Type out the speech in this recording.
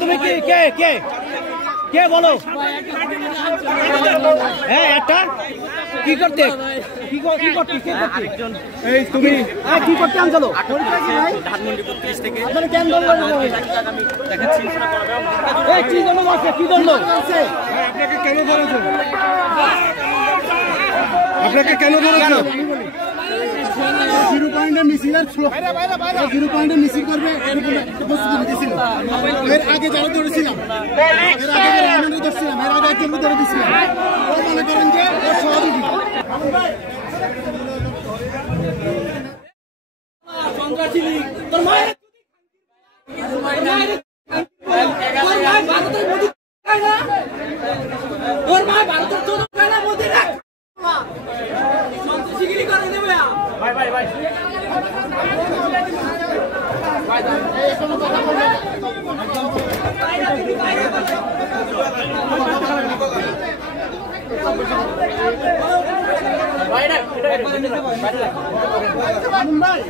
তুমি কে বলো একটা কি করতে তুমি কি করতে আনছিল ধানমন্ডি 32 থেকে কেন দেখাচ্ছি কি জন্য আপনাকে কেন ধরেছে জিরো পয়েন্টে মিছিল করবে এর আগে যারা ধরেছিলাম এর আগে একজন ধরে দিচ্ছিলাম মনে করেন যে সহযোগী ভাই